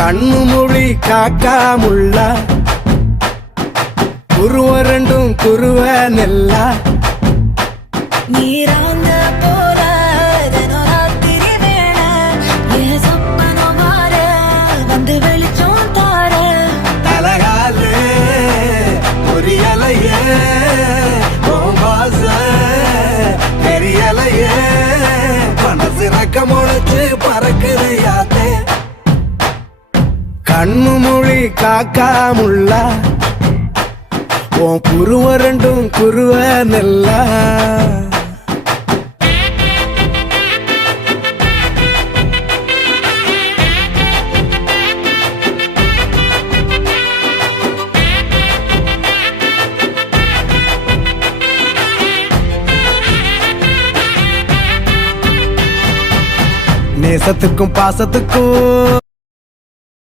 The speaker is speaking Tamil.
கண்ணு மொழி காக்காமுள்ள குருவ ரெண்டும் குருவ நெல்லா நீராங்க போல தினராத்திரி வேண என் சொப்பனம் மாற வந்து வெளிச்சம் தார தலகாலே பொரியலையே வாச பெரியலையே மனசு ரக்க முளைச்சு பறக்குது யாத்தே கண்ணு மொழி காக்காமுள்ள உன் குருவ ரெண்டும் குருவ நெல்லா நேசத்துக்கும் பாசத்துக்கும்